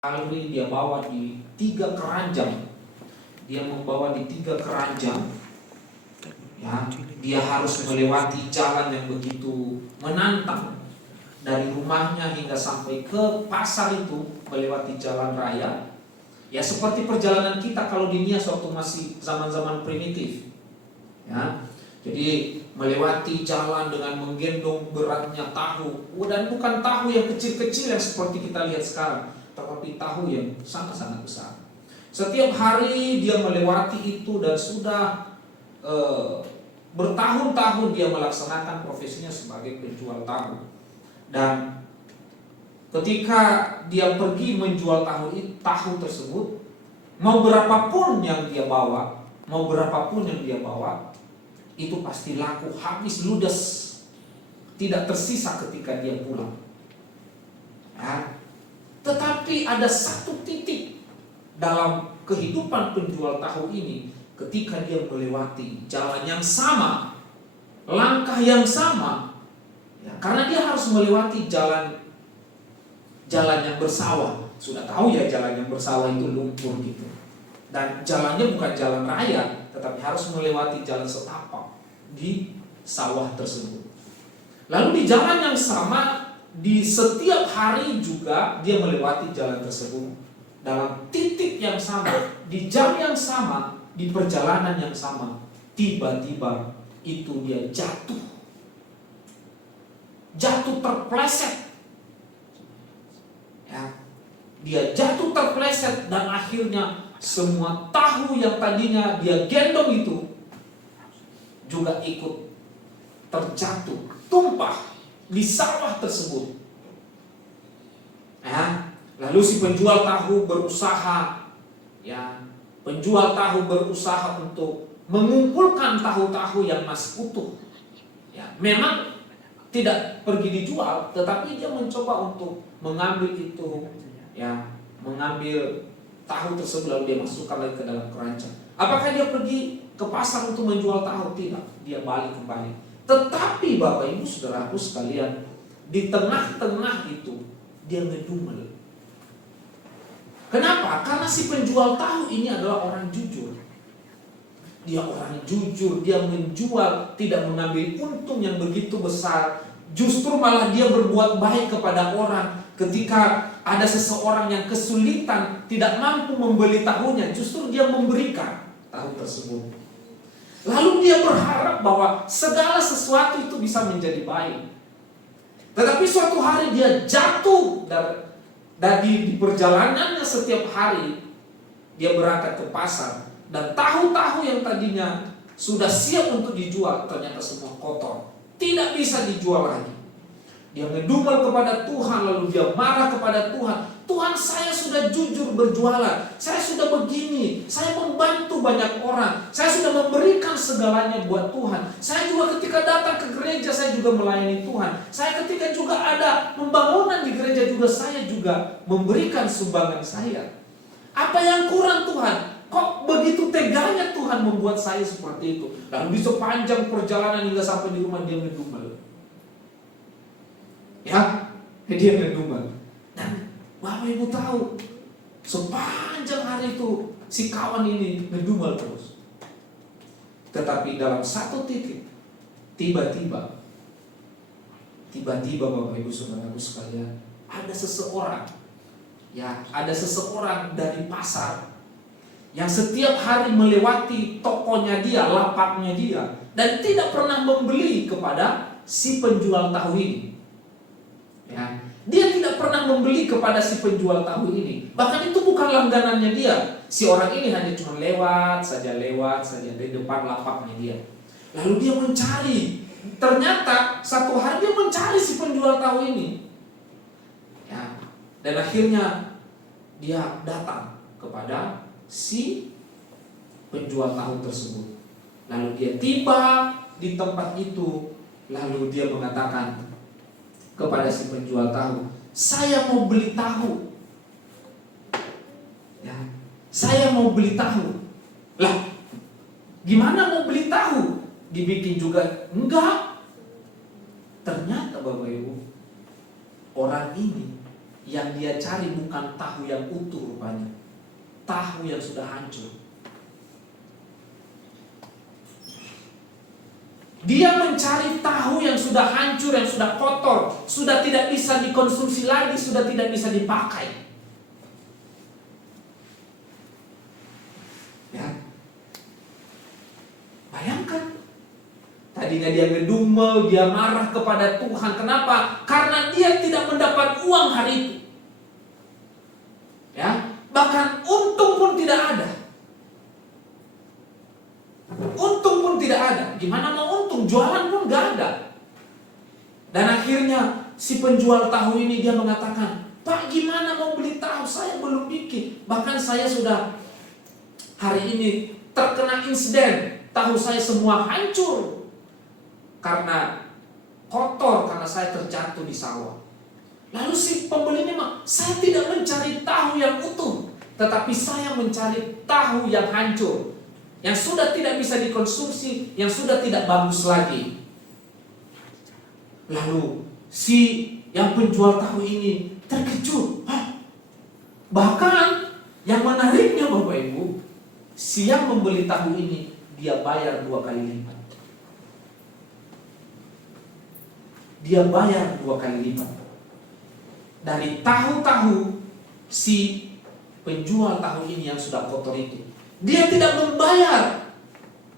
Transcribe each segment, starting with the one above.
Alwi dia bawa di 3 keranjang. Dia membawa di 3 keranjang. Ya, dia harus melewati jalan yang begitu menantang. Dari rumahnya hingga sampai ke pasar itu melewati jalan raya. Ya, seperti perjalanan kita kalau di Nias waktu masih zaman-zaman primitif. Ya. Jadi melewati jalan dengan menggendong beratnya tahu, dan bukan tahu yang kecil-kecil yang seperti kita lihat sekarang, tetapi tahu yang sangat-sangat besar. Setiap hari dia melewati itu dan sudah bertahun-tahun dia melaksanakan profesinya sebagai penjual tahu. Dan ketika dia pergi menjual tahu tersebut, mau berapapun yang dia bawa, itu pasti laku, habis, ludes, tidak tersisa ketika dia pulang. Ya. Tetapi ada satu titik dalam kehidupan penjual tahu ini, ketika dia melewati jalan yang sama, langkah yang sama, ya, karena dia harus melewati jalan yang bersawah. Sudah tahu ya, jalan yang bersawah itu lumpur gitu. Dan jalannya bukan jalan raya, tetapi harus melewati jalan setapak di sawah tersebut. Lalu di jalan yang sama, di setiap hari juga dia melewati jalan tersebut dalam titik yang sama, di jam yang sama, di perjalanan yang sama. Tiba-tiba itu dia jatuh terpleset. Ya, dia jatuh terpleset dan akhirnya semua tahu yang tadinya dia gendong itu juga ikut terjatuh, tumpah di sawah tersebut. Ya, lalu si penjual tahu berusaha untuk mengumpulkan tahu-tahu yang masih utuh. Ya, memang tidak pergi dijual, tetapi dia mencoba untuk mengambil tahu tersebut, lalu dia masukkan lagi ke dalam keranjang. Apakah dia pergi ke pasar untuk menjual tahu? Tidak, dia balik kembali. Tetapi Bapak Ibu Saudaraku sekalian, di tengah-tengah itu dia ngedumel. Kenapa? Karena si penjual tahu ini adalah orang jujur. Dia orang jujur, dia menjual, tidak mengambil untung yang begitu besar. Justru malah dia berbuat baik kepada orang. Ketika ada seseorang yang kesulitan, tidak mampu membeli tahunya, justru dia memberikan tahu tersebut. Lalu dia berharap bahwa segala sesuatu itu bisa menjadi baik. Tetapi suatu hari dia jatuh dari perjalanannya setiap hari. Dia berangkat ke pasar, dan tahu-tahu yang tadinya sudah siap untuk dijual ternyata semua kotor, tidak bisa dijual lagi. Dia ngedumel kepada Tuhan, lalu dia marah kepada Tuhan. Tuhan, saya sudah jujur berjualan, saya sudah begini, saya membantu banyak orang, saya sudah memberikan segalanya buat Tuhan. Saya juga ketika datang ke gereja, saya juga melayani Tuhan. Saya ketika juga ada pembangunan di gereja juga, saya juga memberikan sumbangan saya. Apa yang kurang Tuhan? Kok begitu teganya Tuhan membuat saya seperti itu? Lalu di sepanjang perjalanan hingga sampai di rumah dia ngedumel. Ya, dia ngedumel. Dan Bapak Ibu tahu, sepanjang hari itu si kawan ini ngedumel terus. Tetapi dalam satu titik, tiba-tiba Bapak Ibu Saudaraku sekalian, ada seseorang dari pasar yang setiap hari melewati tokonya dia, lapaknya dia, dan tidak pernah membeli kepada si penjual tahu ini. Ya, dia tidak pernah membeli kepada si penjual tahu ini. Bahkan itu bukan langganannya dia. Si orang ini hanya cuma lewat saja di depan lapaknya dia. Lalu dia mencari. Ternyata satu hari dia mencari si penjual tahu ini. Ya, dan akhirnya dia datang kepada si penjual tahu tersebut. Lalu dia tiba di tempat itu, lalu dia mengatakan kepada si penjual tahu, saya mau beli tahu. Ya, saya mau beli tahu. Lah, gimana mau beli tahu? Dibikin juga? Enggak. Ternyata Bapak Ibu, orang ini Yang dia cari bukan tahu yang utuh rupanya, tahu yang sudah hancur. Dia mencari tahu yang sudah hancur, yang sudah kotor, sudah tidak bisa dikonsumsi lagi, sudah tidak bisa dipakai. Ya, bayangkan. Tadinya dia ngedumel, dia marah kepada Tuhan. Kenapa? Karena dia tidak mendapat uang hari itu. Ya, bahkan untung pun tidak ada. Untung pun tidak ada. Gimana mau untung? Jualan pun gak ada. Dan akhirnya si penjual tahu ini dia mengatakan, "Pak, gimana mau beli tahu? Saya belum bikin. Bahkan saya sudah hari ini terkena insiden. Tahu saya semua hancur karena kotor, karena saya terjatuh di sawah." Lalu si pembeli ini, "Saya tidak mencari tahu yang utuh, tetapi saya mencari tahu yang hancur, yang sudah tidak bisa dikonsumsi, yang sudah tidak bagus lagi." Lalu si yang penjual tahu ini terkejut. Bahkan yang menariknya Bapak Ibu, si yang membeli tahu ini dia bayar 2 kali lipat. Dia bayar 2 kali lipat. Dari tahu-tahu si penjual tahu ini yang sudah kotor itu, dia tidak membayar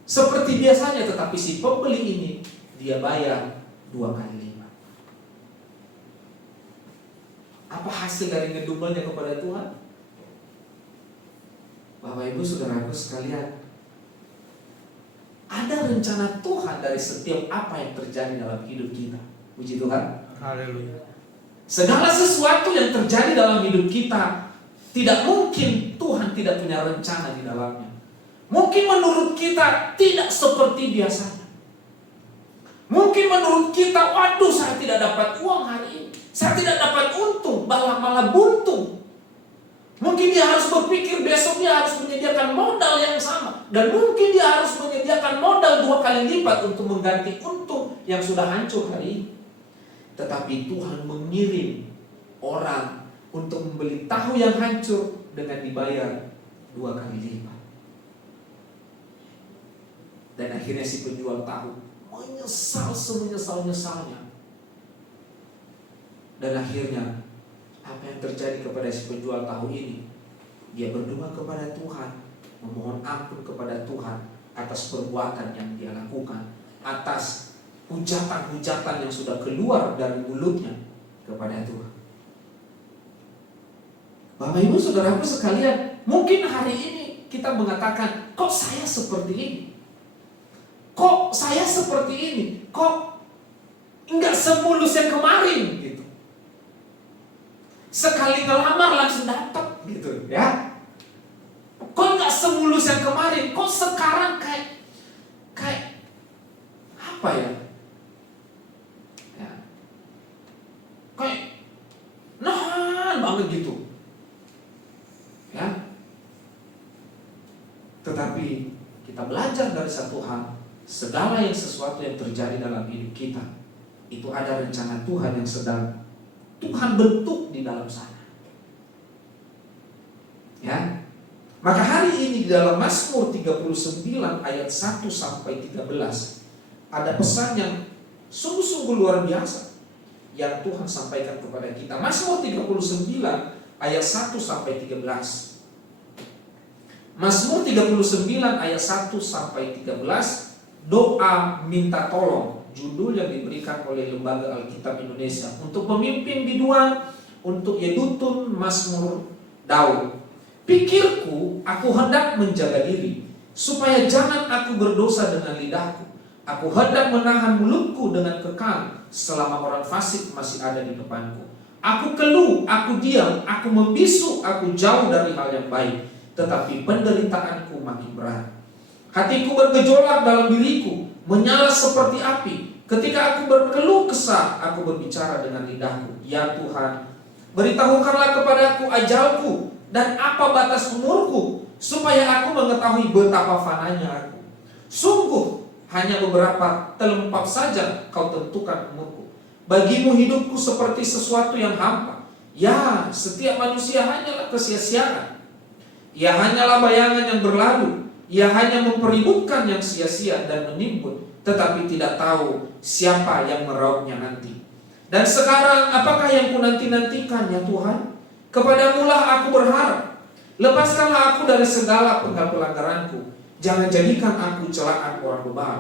seperti biasanya, tetapi si pembeli ini dia bayar 2 kali lipat. Apa hasil dari ngedumelnya kepada Tuhan? Bapak Ibu Saudaraku sekalian, ada rencana Tuhan dari setiap apa yang terjadi dalam hidup kita. Puji Tuhan. Haleluya. Segala sesuatu yang terjadi dalam hidup kita, tidak mungkin Tuhan tidak punya rencana di dalamnya. Mungkin menurut kita tidak seperti biasanya. Mungkin menurut kita, waduh, saya tidak dapat uang hari ini, saya tidak dapat untung, malah buntung. Mungkin dia harus berpikir besok dia harus menyediakan modal yang sama. Dan mungkin dia harus menyediakan modal 2 kali lipat untuk mengganti untung yang sudah hancur hari ini. Tetapi Tuhan mengirim orang untuk membeli tahu yang hancur dengan dibayar 2 kali lipat. Dan akhirnya si penjual tahu menyesal semenyesal-nyesalnya. Dan akhirnya apa yang terjadi kepada si penjual tahu ini? Dia berdoa kepada Tuhan, memohon ampun kepada Tuhan atas perbuatan yang dia lakukan, atas hujatan-hujatan yang sudah keluar dari mulutnya kepada Tuhan. Bapak Ibu Saudaraku sekalian, mungkin hari ini kita mengatakan, kok saya seperti ini? Kok saya seperti ini? Kok enggak semulus yang kemarin gitu? Sekali ngelamar langsung dapat gitu ya. Kok enggak semulus yang kemarin? Kok sekarang kayak apa ya? Kayak nahan banget gitu ya. Tetapi kita belajar dari satu hal, segala yang sesuatu yang terjadi dalam hidup kita itu ada rencana Tuhan yang sedang Tuhan bentuk di dalam sana ya. Maka hari ini di dalam Mazmur 39 ayat 1 sampai 13 ada pesan yang sungguh-sungguh luar biasa yang Tuhan sampaikan kepada kita. Mazmur 39 ayat 1 sampai 13. Mazmur 39 ayat 1 sampai 13, doa minta tolong, judul yang diberikan oleh Lembaga Alkitab Indonesia untuk pemimpin biduan, untuk Yedutun Mazmur Daud. Pikirku, aku hendak menjaga diri, supaya jangan aku berdosa dengan lidahku. Aku hendak menahan mulutku dengan kekang, selama orang fasik masih ada di depanku. Aku keluh, aku diam, aku membisu, aku jauh dari hal yang baik. Tetapi penderitaanku makin berat. Hatiku bergejolak dalam diriku, menyala seperti api. Ketika aku berkeluh kesah, aku berbicara dengan lidahku. Ya Tuhan, beritahukanlah kepadaku ajalku dan apa batas umurku, supaya aku mengetahui betapa fananya aku. Sungguh hanya beberapa telempap saja kau tentukan umurku. Bagimu hidupku seperti sesuatu yang hampa. Ya, setiap manusia hanyalah kesia-siaan. Ia hanyalah bayangan yang berlalu. Ia hanya mempeributkan yang sia-sia dan menimbun, tetapi tidak tahu siapa yang merauhnya nanti. Dan sekarang apakah yang ku nanti-nantikan ya Tuhan? Kepadamulah aku berharap. Lepaskanlah aku dari segala pelanggaranku. Jangan jadikan aku celaan orang bebal.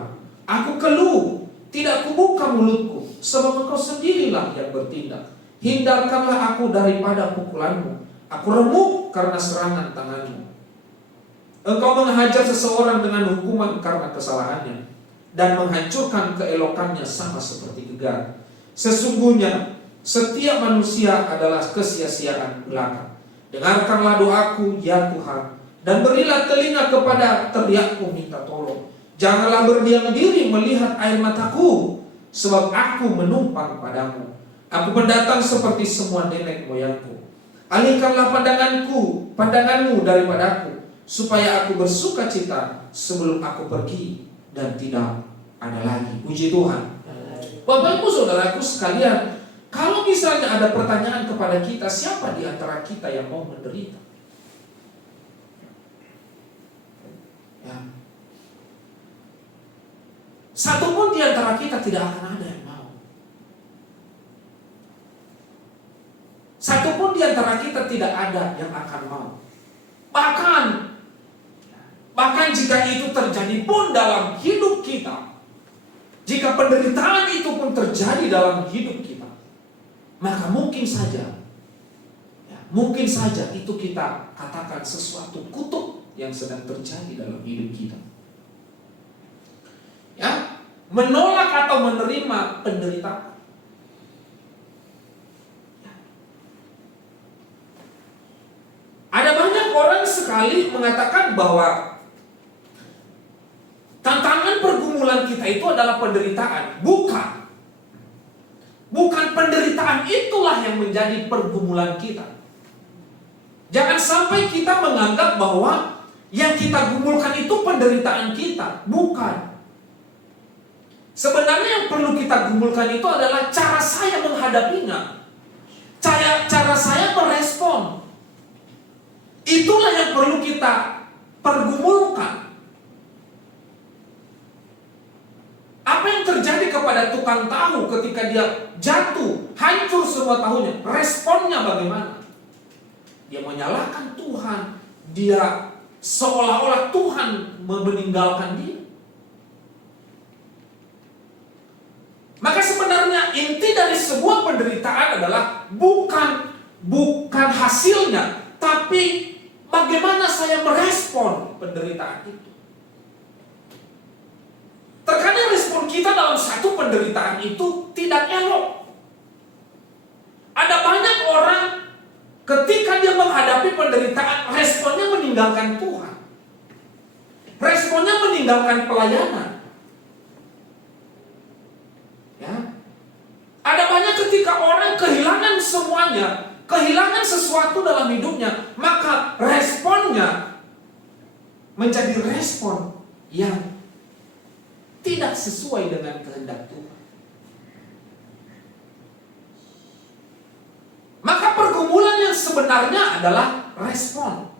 Aku keluh, tidak kubuka mulutku, sebab Engkau sendirilah yang bertindak. Hindarkanlah aku daripada pukulanmu. Aku remuk karena serangan tanganmu. Engkau menghajar seseorang dengan hukuman karena kesalahannya, dan menghancurkan keelokannya sama seperti gegar. Sesungguhnya setiap manusia adalah kesia-siaan belaka. Dengarkanlah doaku ya Tuhan, dan berilah telinga kepada teriakku minta tolong. Janganlah berdiam diri melihat air mataku, sebab aku menumpang padamu. Aku pendatang seperti semua nenek moyangku. Alihkanlah pandanganmu daripadaku, supaya aku bersuka cita sebelum aku pergi dan tidak ada lagi. Puji Tuhan. Bapak Ibu Saudaraku sekalian, kalau misalnya ada pertanyaan kepada kita, siapa di antara kita yang mau menderita? Ya. Satu pun di antara kita tidak akan ada yang mau. Satu pun di antara kita tidak ada yang akan mau. Bahkan jika itu terjadi pun dalam hidup kita, jika penderitaan itu pun terjadi dalam hidup kita, maka mungkin saja itu kita katakan sesuatu kutuk yang sedang terjadi dalam hidup kita. Ya, menolak atau menerima penderitaan. Ada banyak orang sekali mengatakan bahwa tantangan pergumulan kita itu adalah penderitaan. Bukan penderitaan itulah yang menjadi pergumulan kita. Jangan sampai kita menganggap bahwa yang kita gumulkan itu penderitaan kita. Bukan. Sebenarnya yang perlu kita gumulkan itu adalah cara saya menghadapinya. Cara saya merespon. Itulah yang perlu kita pergumulkan. Apa yang terjadi kepada tukang tahu ketika dia jatuh, hancur semua tahunya? Responnya bagaimana? Dia menyalahkan Tuhan. Dia seolah-olah Tuhan meninggalkan dia. Maka sebenarnya inti dari sebuah penderitaan adalah bukan hasilnya, tapi bagaimana saya merespon penderitaan itu. Terkadang respon kita dalam satu penderitaan itu tidak elok. Ada banyak orang ketika dia menghadapi penderitaan, responnya meninggalkan Tuhan. Responnya meninggalkan pelayanan. Ya. Ada banyak ketika orang kehilangan semuanya, kehilangan sesuatu dalam hidupnya, maka responnya menjadi respon yang tidak sesuai dengan kehendak Tuhan. Maka pergumulan yang sebenarnya adalah respon.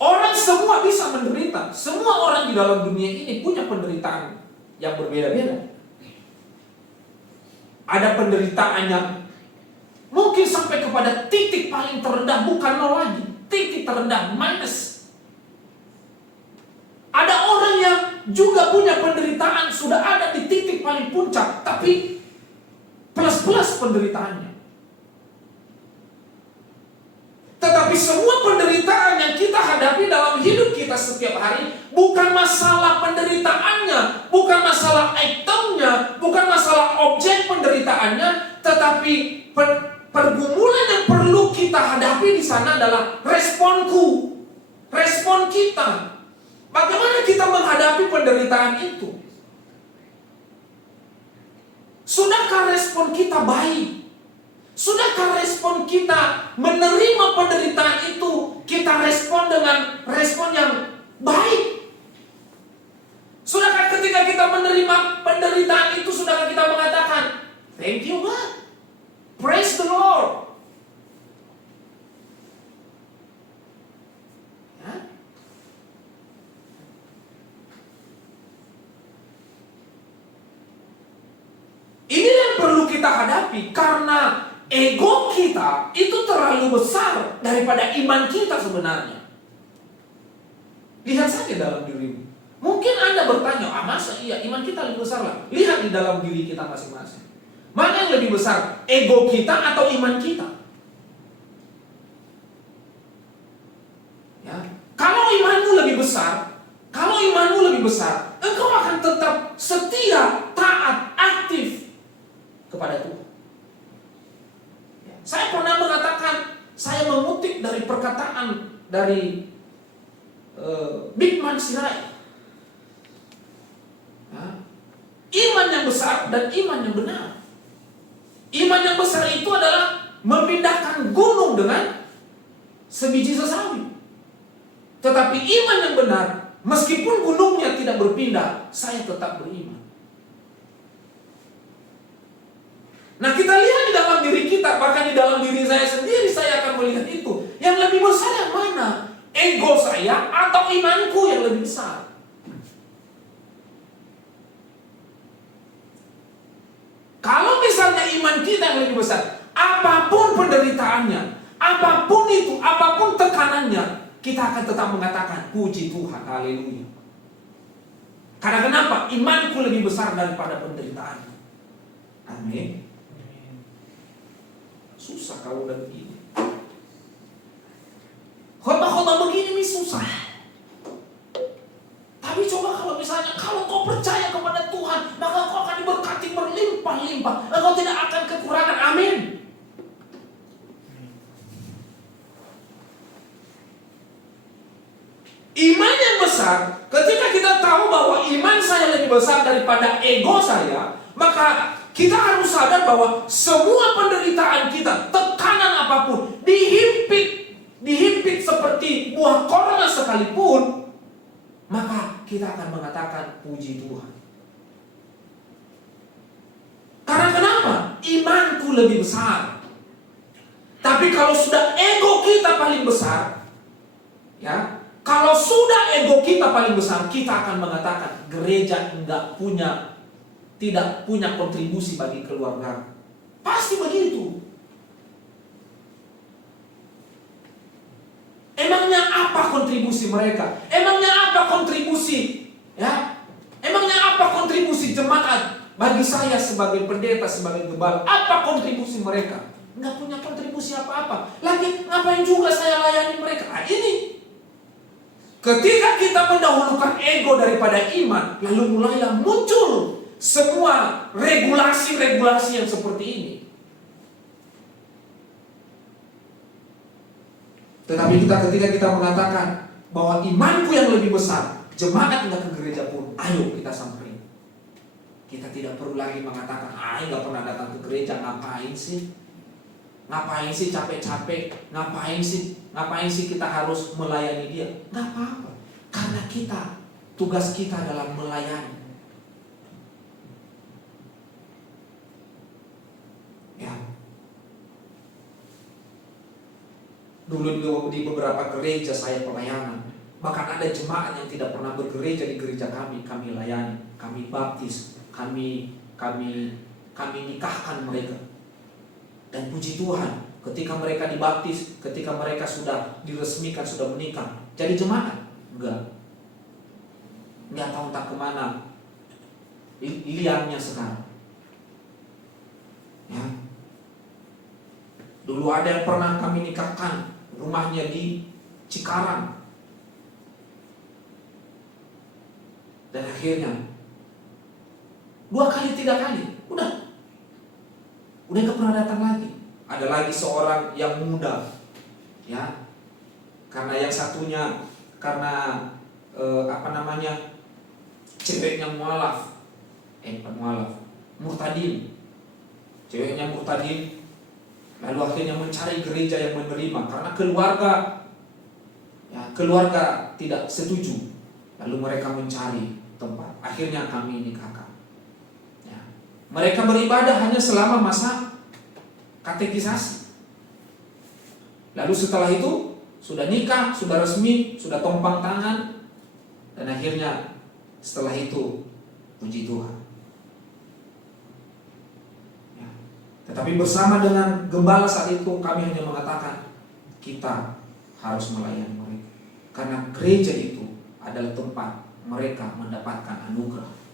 Orang semua bisa menderita. Semua orang di dalam dunia ini punya penderitaan yang berbeda-beda. Ada penderitaan yang mungkin sampai kepada titik paling terendah, bukan nol lagi, titik terendah minus. Ada orang yang juga punya penderitaan sudah ada di titik paling puncak, tapi plus-plus penderitaannya. Tetapi semua penderitaan yang kita hadapi dalam hidup kita setiap hari bukan masalah penderitaannya, bukan masalah itemnya, bukan masalah objek penderitaannya, tetapi pergumulan yang perlu kita hadapi di sana adalah responku, respon kita. Bagaimana kita menghadapi penderitaan itu? Sudahkah respon kita baik? Sudahkah respon kita menerima penderitaan itu? Kita respon dengan respon yang baik? Sudahkah ketika kita menerima penderitaan itu, sudahkah kita mengatakan, Thank you God. Praise the Lord. Ya. Ini yang perlu kita hadapi karena ego kita itu terlalu besar daripada iman kita sebenarnya. Lihat saja dalam dirimu. Mungkin Anda bertanya, masa iya iman kita lebih besar lah? Lihat di dalam diri kita masing-masing. Mana yang lebih besar? Ego kita atau iman kita? Ya. Kalau imanmu lebih besar, engkau akan tetap setia, taat, aktif kepada Tuhan. Ya. Saya pernah mengatakan, saya mengutip dari perkataan dari Bigman Sirait. Ya. Iman yang besar dan iman yang benar. Iman yang besar itu adalah memindahkan gunung dengan sebiji sesawi. Tetapi iman yang benar, meskipun gunungnya tidak berpindah, saya tetap beriman. Nah, kita lihat di dalam diri kita, bahkan di dalam diri saya sendiri, saya akan melihat itu. Yang lebih besar yang mana? Ego saya atau imanku yang lebih besar? Kalau misalnya iman kita yang lebih besar, apapun penderitaannya, apapun itu, apapun tekanannya, kita akan tetap mengatakan, puji Tuhan, haleluya. Karena kenapa? Imanku lebih besar daripada penderitaan. Amin. Susah kalau udah begini. Khotbah-khotbah begini nih susah. Tapi coba kalau misalnya, kalau kau percaya kepada Tuhan, maka kau akan diberkati berlimpah-limpah. Engkau tidak akan kekurangan. Amin. Iman yang besar, ketika kita tahu bahwa iman saya lebih besar daripada ego saya, maka kita harus sadar bahwa semua penderitaan kita, tekanan apapun, dihimpit seperti buah corona sekalipun, maka kita akan mengatakan puji Tuhan. Karena kenapa? Imanku lebih besar. Tapi kalau sudah ego kita paling besar, ya, kalau sudah ego kita paling besar, kita akan mengatakan gereja tidak punya kontribusi bagi keluarga. Pasti begitu. Emangnya apa kontribusi mereka? Emangnya apa kontribusi, ya? Emangnya apa kontribusi jemaat bagi saya sebagai pendeta, sebagai gembala? Apa kontribusi mereka? Nggak punya kontribusi apa-apa. Lagi ngapain juga saya layani mereka? Nah, ini ketika kita mendahulukan ego daripada iman, lalu mulailah muncul semua regulasi-regulasi yang seperti ini. Tetapi ketika kita mengatakan bahwa imanku yang lebih besar, jemaat nggak ke gereja pun, ayo kita samperin. Kita tidak perlu lagi mengatakan, nggak pernah datang ke gereja, ngapain sih? Ngapain sih capek-capek? Ngapain sih kita harus melayani dia? Nggak apa-apa, karena tugas kita adalah melayani. Ya. Dulu di beberapa gereja saya pelayanan, bahkan ada jemaat yang tidak pernah bergereja di gereja kami layani, kami baptis, kami nikahkan mereka. Dan puji Tuhan, ketika mereka dibaptis, ketika mereka sudah diresmikan, sudah menikah, jadi jemaat? Enggak tahu entah kemana liarnya sekarang. Ya. Dulu ada yang pernah kami nikahkan, rumahnya di Cikarang. Dan akhirnya 2 kali 3 kali udah gak pernah datang lagi. Ada lagi seorang yang muda, ya, karena yang satunya ceweknya murtadin, ceweknya murtadin, lalu akhirnya mencari gereja yang menerima karena keluarga tidak setuju. Lalu mereka mencari tempat, akhirnya kami nikahkan. Ya. Mereka beribadah hanya selama masa katekisasi. Lalu setelah itu sudah nikah, sudah resmi, sudah tumpang tangan, dan akhirnya setelah itu puji Tuhan. Ya. Tetapi bersama dengan gembala saat itu kami hanya mengatakan kita harus melayani mereka, karena gereja itu adalah tempat mereka mendapatkan anugerah.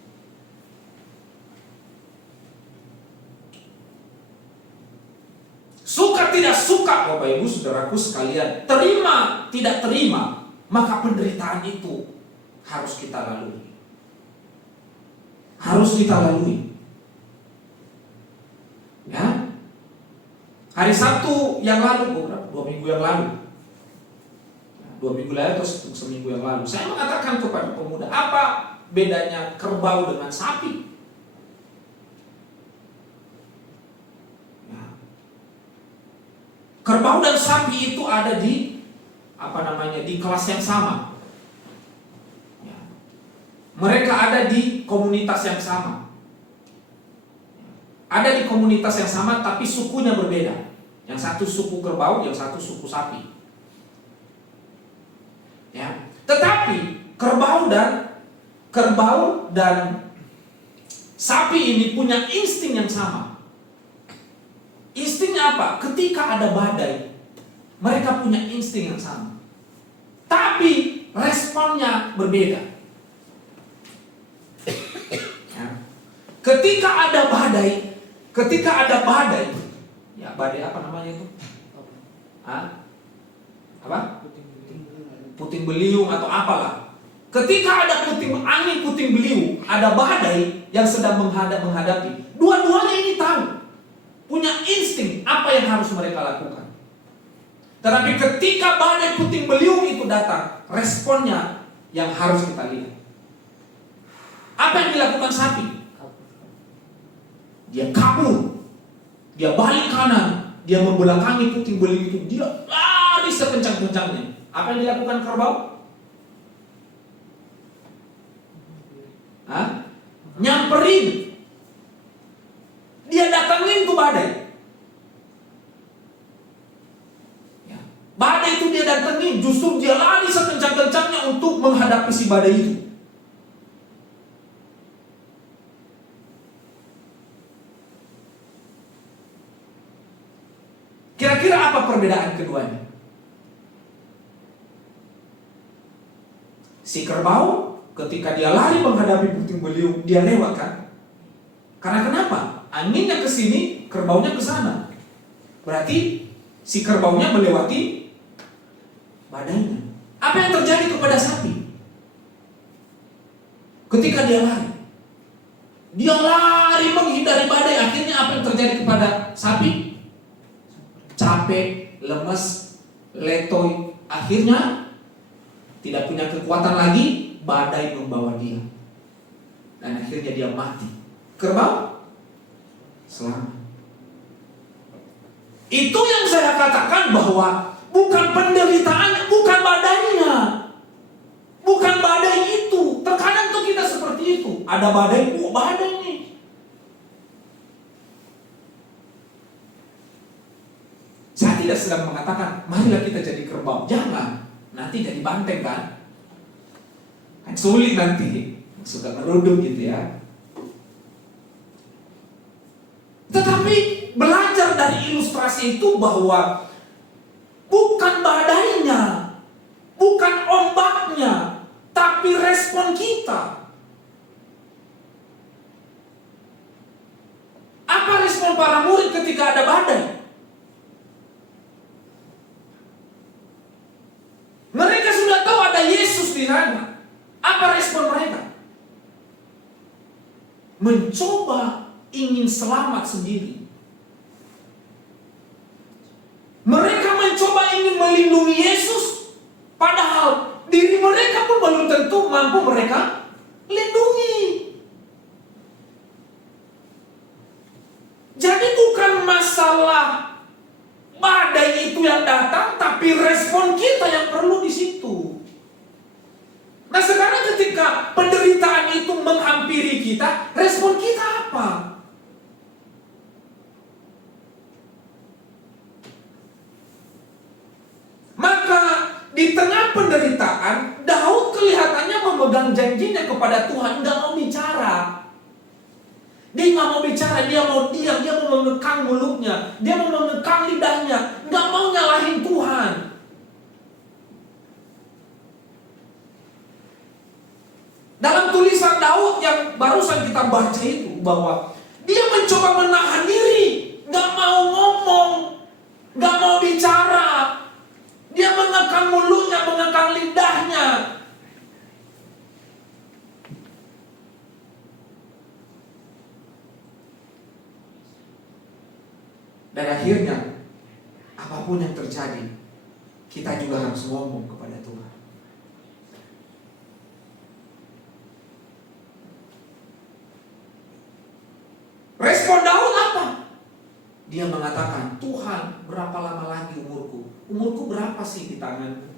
Suka tidak suka, Bapak Ibu Saudaraku sekalian, terima tidak terima, maka penderitaan itu harus kita lalui. Harus kita lalui. Ya. Hari Sabtu yang lalu, 2 minggu yang lalu, 2 minggu lalu atau seminggu yang lalu, saya mengatakan kepada pemuda, apa bedanya kerbau dengan sapi? Kerbau dan sapi itu ada di di kelas yang sama. Ya. Mereka ada di komunitas yang sama. Ada di komunitas yang sama tapi sukunya berbeda. Yang satu suku kerbau, yang satu suku sapi. Ya. Tetapi kerbau dan sapi ini punya insting yang sama. Instingnya apa? Ketika ada badai, mereka punya insting yang sama. Tapi responnya berbeda. Ya. Ketika ada badai, ya badai apa namanya itu? Apa? Puting beliung atau apalah. Ketika ada angin puting beliung, ada badai yang sedang menghadapi. Dua-duanya ini tahu. Punya insting apa yang harus mereka lakukan. Tetapi ketika badai puting beliung itu datang, responnya yang harus kita lihat. Apa yang dilakukan sapi? Dia kabur, dia balik kanan, dia membelakangi puting beliung itu, dia lari sekencang-kencangnya. Apa yang dilakukan kerbau? Nyamperin. Dia datangin tuh badai. Ya. Badai itu dia datangin, justru dia lari sekencang-kencangnya untuk menghadapi si badai itu. Kira-kira apa perbedaan keduanya? Si kerbau ketika dia lari menghadapi puting beliung, dia lewat kan? Karena kenapa? Anginnya ke sini, kerbaunya ke sana. Berarti si kerbaunya melewati badainya. Apa yang terjadi kepada sapi? Ketika dia lari menghindari badai, akhirnya apa yang terjadi kepada sapi? Capek, lemes, letoy, akhirnya tidak punya kekuatan lagi, badai membawa dia. Dan akhirnya dia mati. Kerbau selamat. Itu yang saya katakan bahwa bukan penderitaannya, bukan badainya. Bukan badai itu. Terkadang tuh kita seperti itu. Ada badai, badai nih. Saya tidak sedang mengatakan, marilah kita jadi kerbau. Jangan. Nanti jadi banteng kan. Kan sulit nanti. Suka ngeruduk gitu ya. Tetapi belajar dari ilustrasi itu bahwa bukan badainya, bukan ombaknya, tapi respon kita. Apa respon para murid ketika ada badai? Mereka sudah tahu ada Yesus di sana. Apa respon mereka? Mencoba ingin selamat sendiri. Mereka mencoba ingin melindungi Yesus, padahal diri mereka pun belum tentu mampu mereka lindungi. Jadi bukan masalah badai itu yang datang, tapi respon kita yang perlu di situ. Nah sekarang ketika penderitaan itu menghampiri kita, respon kita apa? pegang janjinya kepada Tuhan, nggak mau bicara. Dia nggak mau bicara, dia mau diam, dia mau mengekang mulutnya, dia mau mengekang lidahnya, nggak mau nyalahin Tuhan. Dalam tulisan Daud yang barusan kita baca itu, bahwa dia mencoba menahan diri, nggak mau ngomong, nggak mau bicara. Dia mengekang mulutnya, mengekang lidahnya. Dan akhirnya, apapun yang terjadi, kita juga harus ngomong kepada Tuhan. Respon Daud apa? Dia mengatakan, Tuhan, berapa lama lagi umurku? Umurku berapa sih di tanganmu?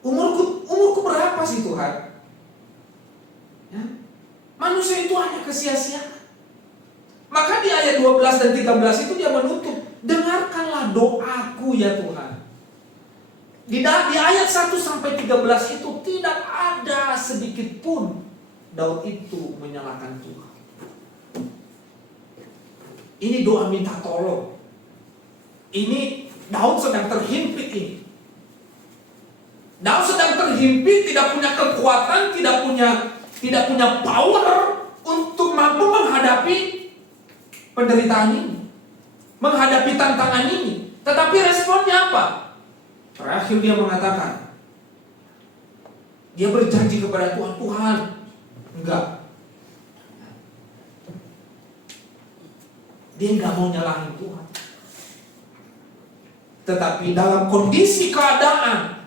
Umurku berapa sih Tuhan? Ya? Manusia itu hanya kesia-siaan. Maka di ayat 12 dan 13 itu dia menutup, dengarkanlah doaku ya Tuhan. Di ayat 1 sampai 13 itu tidak ada sedikit pun Daud itu menyalahkan Tuhan. Ini doa minta tolong. Ini Daud sedang terhimpit ini. Daud sedang terhimpit, tidak punya kekuatan, tidak punya power untuk mampu menghadapi penderitaan ini, menghadapi tantangan ini. Tetapi responnya apa? Terakhir dia mengatakan, dia berjanji kepada Tuhan, Tuhan, enggak. Dia enggak mau nyalahin Tuhan. Tetapi dalam kondisi keadaan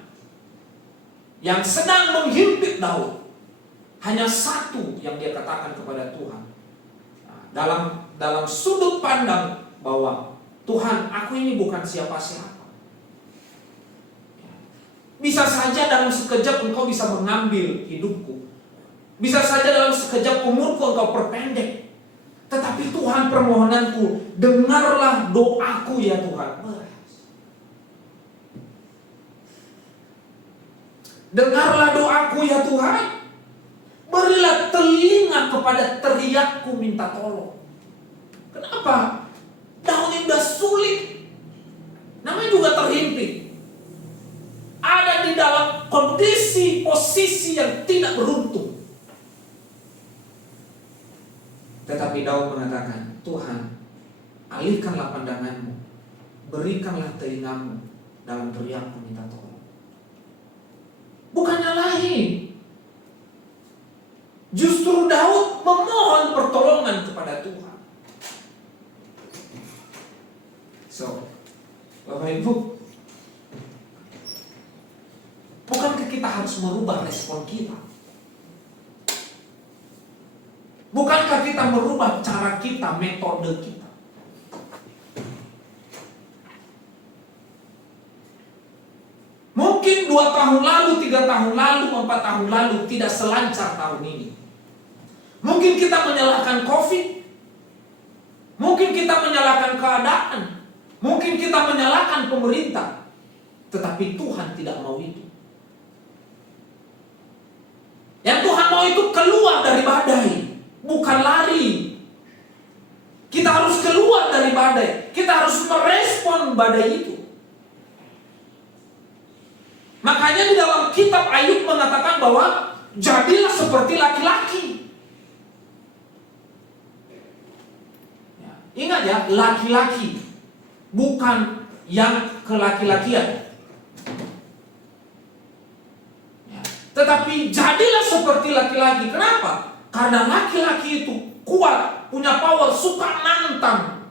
yang sedang menghimpit Daud, hanya satu yang dia katakan kepada Tuhan. Dalam sudut pandang bahwa Tuhan, aku ini bukan siapa-siapa. Bisa saja dalam sekejap engkau bisa mengambil hidupku. Bisa saja dalam sekejap umurku engkau perpendek. Tetapi Tuhan, permohonanku, dengarlah doaku ya Tuhan. Dengarlah doaku ya Tuhan. Berilah telinga kepada teriakku minta tolong. Kenapa? Daud ini udah sulit. Namanya juga terhimpit. Ada di dalam kondisi, posisi yang tidak beruntung. Tetapi Daud mengatakan, Tuhan, alihkanlah pandanganmu, berikanlah telingamu dalam teriakku minta tolong. Bukan nyalahin. Justru Daud memohon pertolongan kepada Tuhan. So, Bapak Ibu, bukankah kita harus merubah respon kita? Bukankah kita merubah cara kita, metode kita? Mungkin 2 tahun lalu, 3 tahun lalu, 4 tahun lalu tidak selancar tahun ini. Mungkin kita menyalahkan COVID. Mungkin kita menyalahkan keadaan. Mungkin kita menyalahkan pemerintah. Tetapi Tuhan tidak mau itu. Yang Tuhan mau itu keluar dari badai, bukan lari. Kita harus keluar dari badai. Kita harus merespon badai itu. Makanya di dalam kitab Ayub mengatakan bahwa jadilah seperti laki-laki. Ya, ingat ya, laki-laki, bukan yang kelaki-lakian. Ya, tetapi jadilah seperti laki-laki. Kenapa? Karena laki-laki itu kuat, punya power, suka nantang.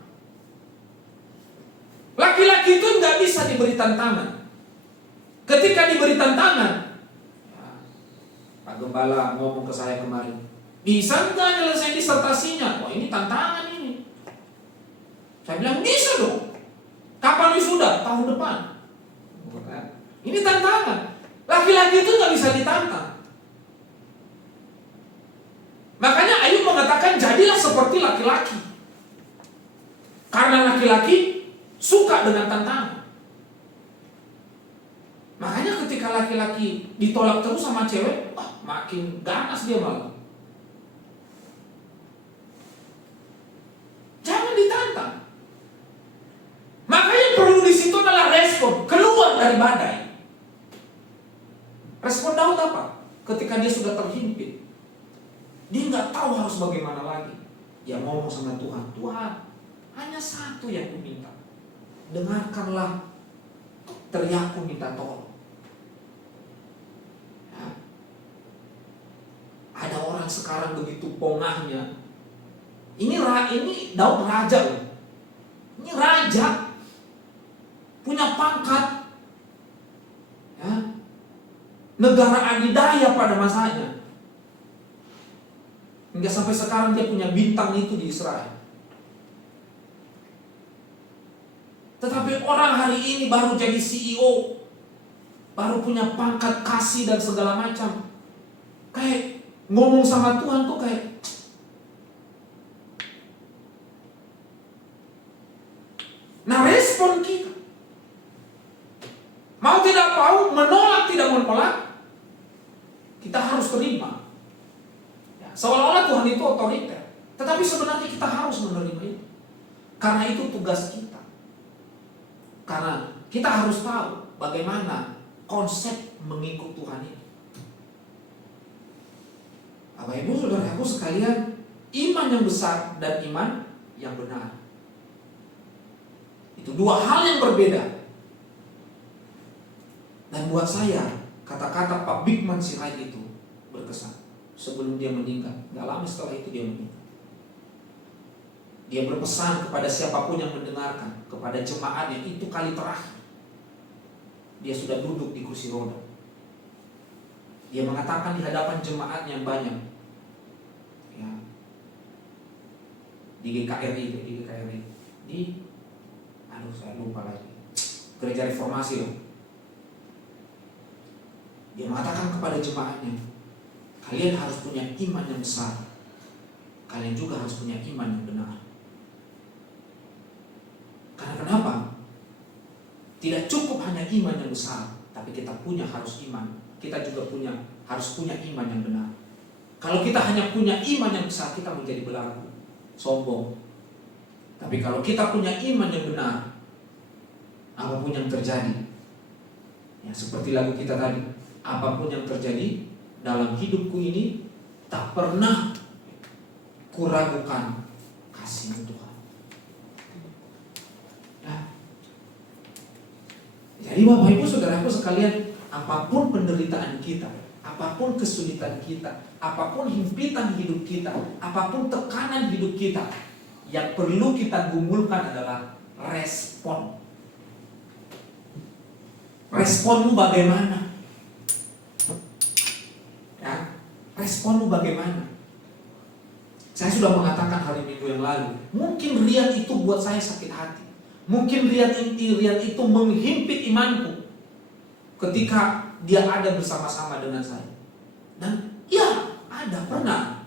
Laki-laki itu nggak bisa diberi tantangan. Ketika diberi tantangan, Pak Gembala ngomong ke saya kemarin, bisa nggak nyelesain disertasinya? Wah, ini tantangan ini. Saya bilang bisa dong. Kapan wisuda? Tahun depan. Ini tantangan. Laki-laki itu nggak bisa ditantang. Makanya Ayub mengatakan jadilah seperti laki-laki. Karena laki-laki suka dengan tantangan. Makanya ketika laki-laki ditolak terus sama cewek, makin ganas dia malah. Jangan ditantang. Makanya perlu di situ adalah respon, keluar dari badai. Respon Daud apa? Ketika dia sudah terhimpit, dia nggak tahu harus bagaimana lagi. Dia ngomong sama Tuhan, Tuhan, hanya satu yang kuminta, dengarkanlah teriakku minta tolong. Ya. Ada orang sekarang begitu pongahnya. Ini Daud raja loh. Ini raja, punya pangkat, ya, negara adidaya pada masanya. Hingga sampai sekarang dia punya bintang itu di Israel. Tetapi orang hari ini baru jadi CEO, baru punya pangkat kasih dan segala macam, kayak ngomong sama Tuhan tuh kayak, nah respon kita, mau tidak mau, menolak tidak menolak, kita harus terima. Ya, seolah-olah Tuhan itu otoriter, tetapi sebenarnya kita harus menerima itu, karena itu tugas kita. Karena kita harus tahu bagaimana konsep mengikut Tuhan ini. Bapak Ibu Saudaraku sekalian, iman yang besar dan iman yang benar, itu dua hal yang berbeda. Dan buat saya, kata-kata Pak Bigman Sirait itu berkesan. Sebelum dia meninggal, gak lama setelah itu dia meninggal, dia berpesan kepada siapapun yang mendengarkan, kepada jemaatnya, itu kali terakhir dia sudah duduk di kursi roda. Dia mengatakan di hadapan jemaatnya yang banyak, ya, di GKRI, saya lupa lagi, gereja reformasi loh. Dia mengatakan kepada jemaatnya, kalian harus punya iman yang besar, kalian juga harus punya iman yang benar. Karena kenapa? Tidak cukup hanya iman yang besar, tapi kita harus iman. Kita juga harus punya iman yang benar. Kalau kita hanya punya iman yang besar, kita menjadi belagu, sombong. Tapi kalau kita punya iman yang benar, apapun yang terjadi, ya seperti lagu kita tadi, apapun yang terjadi dalam hidupku ini, tak pernah kuragukan kasih Tuhan. Jadi Bapak Ibu Saudaraku sekalian, apapun penderitaan kita, apapun kesulitan kita, apapun himpitan hidup kita, apapun tekanan hidup kita, yang perlu kita gumulkan adalah respon. Responmu bagaimana? Ya, responmu bagaimana? Saya sudah mengatakan hari Minggu yang lalu, mungkin rian itu buat saya sakit hati. Mungkin rian itu menghimpit imanku ketika dia ada bersama-sama dengan saya. Dan ya, ada pernah.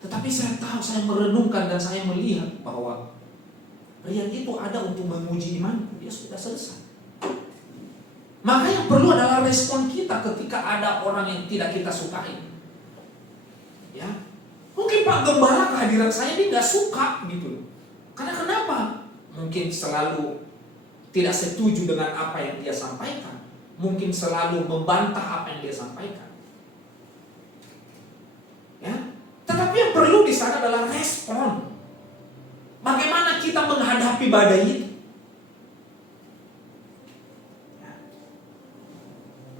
Tetapi saya tahu, saya merenungkan dan saya melihat bahwa rian itu ada untuk menguji imanku. Dia sudah selesai. Maka yang perlu adalah respon kita ketika ada orang yang tidak kita sukai. Ya, mungkin Pak Gembala kehadiran saya dia nggak suka gitu. Karena kenapa? Mungkin selalu tidak setuju dengan apa yang dia sampaikan. Mungkin selalu membantah apa yang dia sampaikan. Ya, tetapi yang perlu di sana adalah respon. Bagaimana kita menghadapi badai itu? Ya.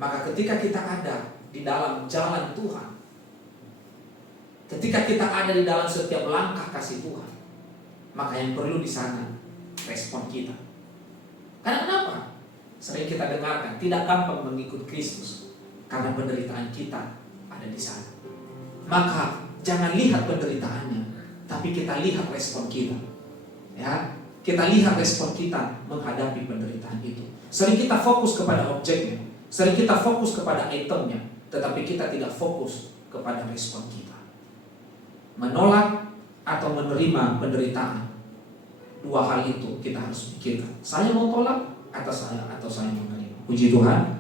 Maka ketika kita ada di dalam jalan Tuhan, ketika kita ada di dalam setiap langkah kasih Tuhan, maka yang perlu di sana respon kita. Karena kenapa? Sering kita dengarkan, tidak gampang mengikut Kristus karena penderitaan kita ada di sana. Maka jangan lihat penderitaannya, tapi kita lihat respon kita. Ya, kita lihat respon kita menghadapi penderitaan itu. Sering kita fokus kepada objeknya, sering kita fokus kepada itemnya, tetapi kita tidak fokus kepada respon kita. Menolak atau menerima penderitaan, dua hal itu kita harus pikirkan. Saya mau tolak atau saya menerima. Puji Tuhan.